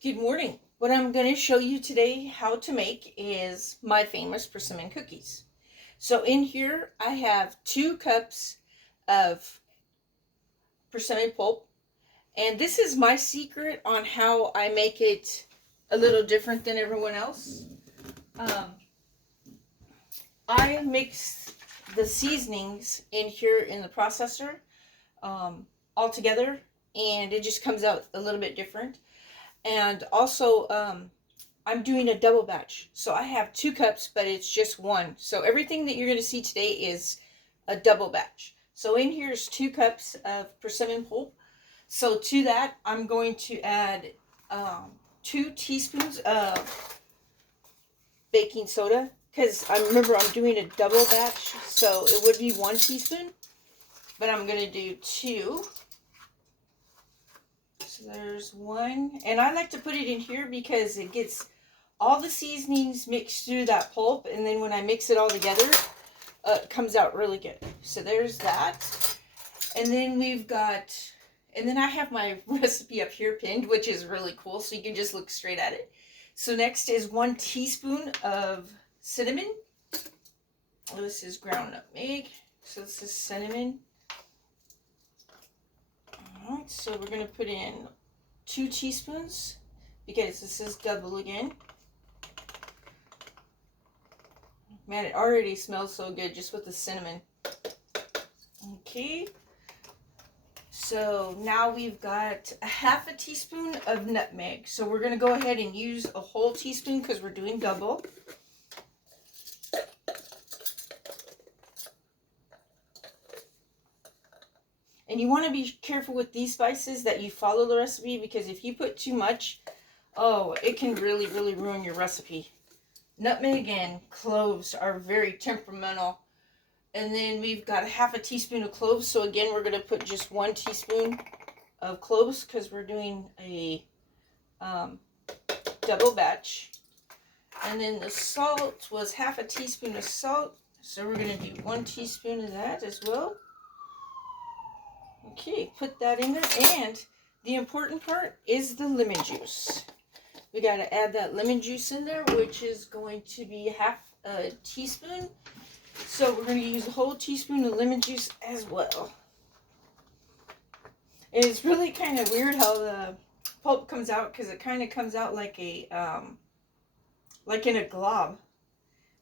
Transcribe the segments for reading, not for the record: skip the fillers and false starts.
Good morning. What I'm going to show you today how to make is my famous persimmon cookies. So in here I have 2 cups of persimmon pulp, and this is my secret on how I make it a little different than everyone else. Um, I mix the seasonings in here in the processor all together, and it just comes out a little bit different. And also, I'm doing a double batch. So I have 2 cups, but it's just one. So everything that you're going to see today is a double batch. So in here is 2 cups of persimmon pulp. So to that, I'm going to add 2 teaspoons of baking soda. Because I remember I'm doing a double batch, so it would be 1 teaspoon. But I'm going to do 2. So there's 1. And I like to put it in here because it gets all the seasonings mixed through that pulp, and then when I mix it all together, it comes out really good. So there's that. And then and then I have my recipe up here pinned, which is really cool, so you can just look straight at it. So next is 1 teaspoon of cinnamon. Oh, this is ground nutmeg. So this is cinnamon. Alright, so we're going to put in 2 teaspoons because this is double again. Man, it already smells so good just with the cinnamon. Okay. So now we've got a 1/2 teaspoon of nutmeg. So we're going to go ahead and use a whole teaspoon because we're doing double. And you want to be careful with these spices that you follow the recipe, because if you put too much, oh, it can really, really ruin your recipe. Nutmeg and cloves are very temperamental. And then we've got a 1/2 teaspoon of cloves. So again, we're going to put just 1 teaspoon of cloves because we're doing a double batch. And then the salt was 1/2 teaspoon of salt. So we're going to do 1 teaspoon of that as well. Okay, put that in there. And the important part is the lemon juice. We got to add that lemon juice in there, which is going to be 1/2 teaspoon. So we're going to use a whole teaspoon of lemon juice as well. And it's really kind of weird how the pulp comes out, because it kind of comes out like like in a glob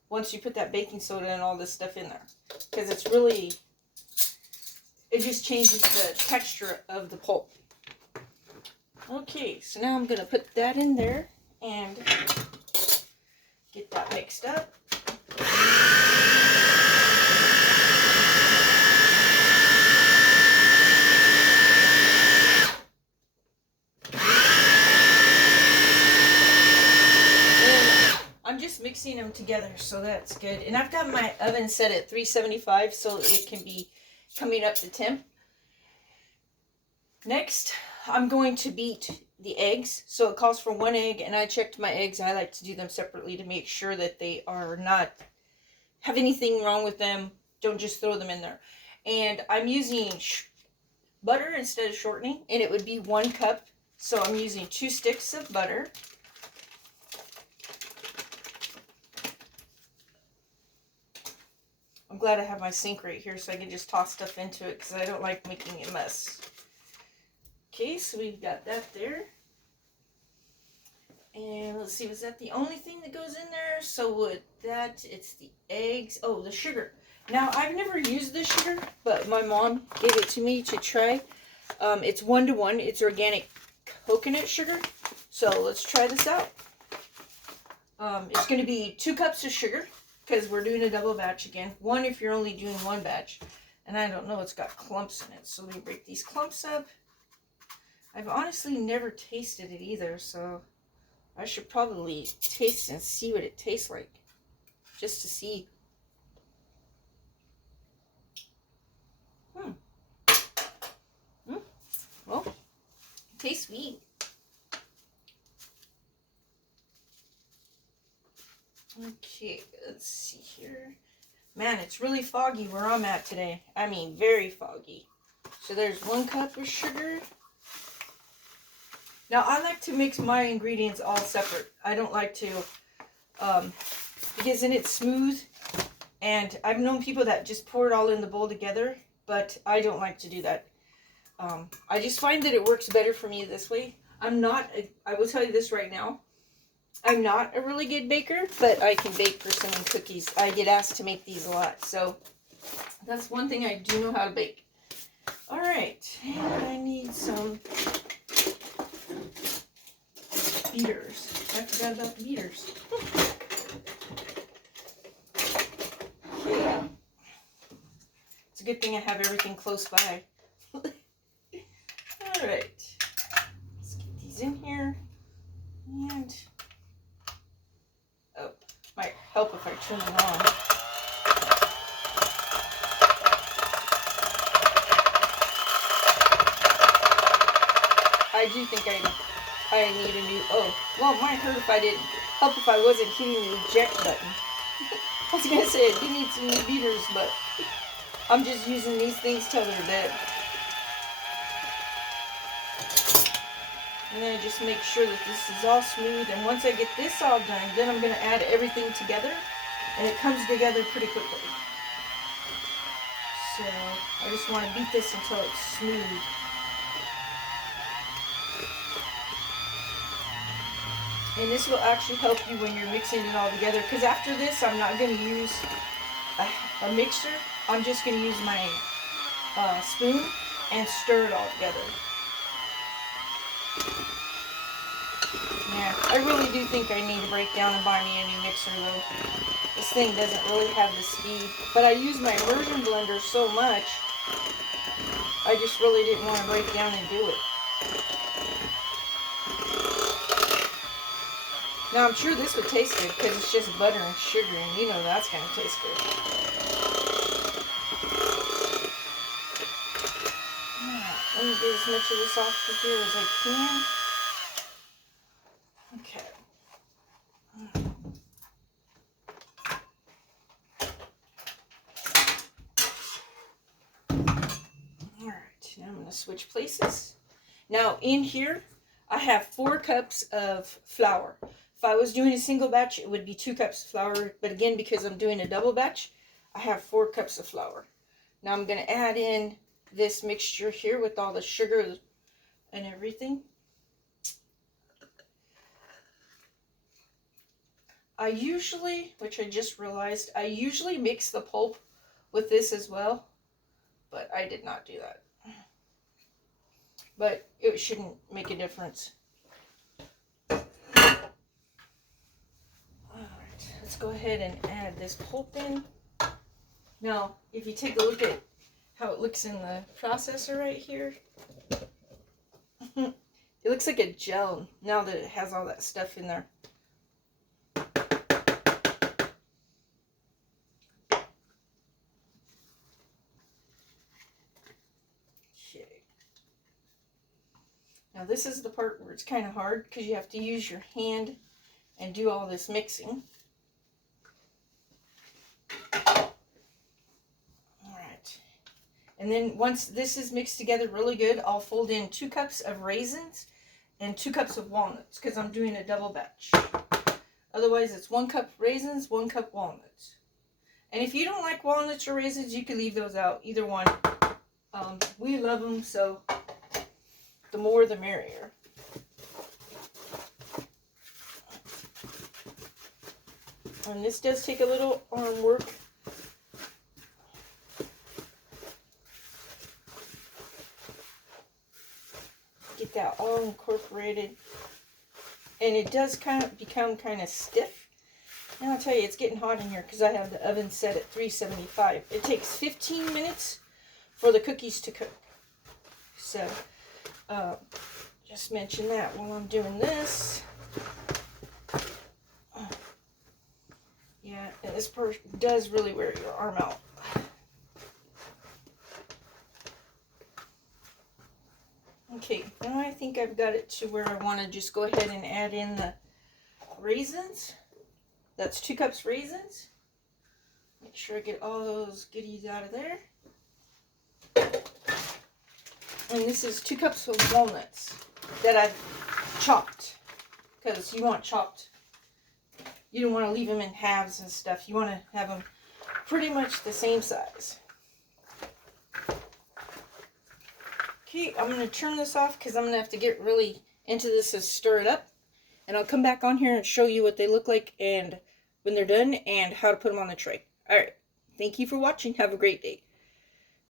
once you put that baking soda and all this stuff in there. Because it's really, it just changes the texture of the pulp. Okay, so now I'm going to put that in there and get that mixed up. I'm just mixing them together, so that's good. And I've got my oven set at 375, so it can be coming up to temp. Next, I'm going to beat the eggs. So it calls for 1 egg, and I checked my eggs. I like to do them separately to make sure that they are not have anything wrong with them. Don't just throw them in there. And I'm using butter instead of shortening, and it would be 1 cup. So I'm using 2 sticks of butter. I'm glad I have my sink right here so I can just toss stuff into it, because I don't like making a mess. Okay, so we've got that there. And let's see, was that the only thing that goes in there? So with that, it's the eggs. Oh, the sugar. Now, I've never used this sugar, but my mom gave it to me to try. It's 1-to-1. It's organic coconut sugar. So let's try this out. It's going to be 2 cups of sugar, because we're doing a double batch again. 1 if you're only doing 1 batch. And I don't know, it's got clumps in it. So let me break these clumps up. I've honestly never tasted it either, so I should probably taste and see what it tastes like, just to see. Well, it tastes sweet. Okay, let's see here. Man, it's really foggy where I'm at today. I mean, very foggy. So there's 1 cup of sugar. Now, I like to mix my ingredients all separate. I don't like to, because then it's smooth. And I've known people that just pour it all in the bowl together, but I don't like to do that. I just find that it works better for me this way. I will tell you this right now. I'm not a really good baker, but I can bake persimmon cookies. I get asked to make these a lot, so that's one thing I do know how to bake. All right, and I need some beaters. I forgot about the beaters. Okay. It's a good thing I have everything close by. All right, let's get these in here, and oh, might help if I turn it on. I do think I need a new, oh, well, it might hurt if I didn't, help if I wasn't hitting the eject button. I was going to say, I do need some new beaters, but I'm just using these things till they're dead. And then I just make sure that this is all smooth, and once I get this all done, then I'm going to add everything together, and it comes together pretty quickly. So, I just want to beat this until it's smooth. And this will actually help you when you're mixing it all together. Because after this, I'm not going to use a mixer. I'm just going to use my spoon and stir it all together. Yeah, I really do think I need to break down and buy me a new mixer though. This thing doesn't really have the speed. But I use my immersion blender so much, I just really didn't want to break down and do it. Now, I'm sure this would taste good because it's just butter and sugar, and you know that's going to taste good. Alright, let me get as much of this off of here as I can. Okay. Alright, now I'm going to switch places. Now, in here, I have 4 cups of flour. If I was doing a single batch, it would be 2 cups of flour. But again, because I'm doing a double batch, I have 4 cups of flour. Now I'm going to add in this mixture here with all the sugar and everything. I usually, which I just realized, I usually mix the pulp with this as well. But I did not do that. But it shouldn't make a difference. Let's go ahead and add this pulp in. Now, if you take a look at how it looks in the processor right here, it looks like a gel now that it has all that stuff in there. Okay. Now this is the part where it's kind of hard because you have to use your hand and do all this mixing. And then once this is mixed together really good, I'll fold in 2 cups of raisins and 2 cups of walnuts because I'm doing a double batch. Otherwise, it's 1 cup raisins, 1 cup walnuts. And if you don't like walnuts or raisins, you can leave those out. Either one. We love them, so the more the merrier. And this does take a little arm work. Get that all incorporated, and it does kind of become kind of stiff. And I'll tell you, it's getting hot in here because I have the oven set at 375. It takes 15 minutes for the cookies to cook. So just mention that while I'm doing this. Yeah, and this part does really wear your arm out. Okay, now I think I've got it to where I want to just go ahead and add in the raisins. That's 2 cups raisins. Make sure I get all those goodies out of there. And this is 2 cups of walnuts that I've chopped, because you want chopped. You don't want to leave them in halves and stuff. You want to have them pretty much the same size. Okay, I'm going to turn this off because I'm going to have to get really into this and stir it up. And I'll come back on here and show you what they look like and when they're done and how to put them on the tray. Alright, thank you for watching. Have a great day.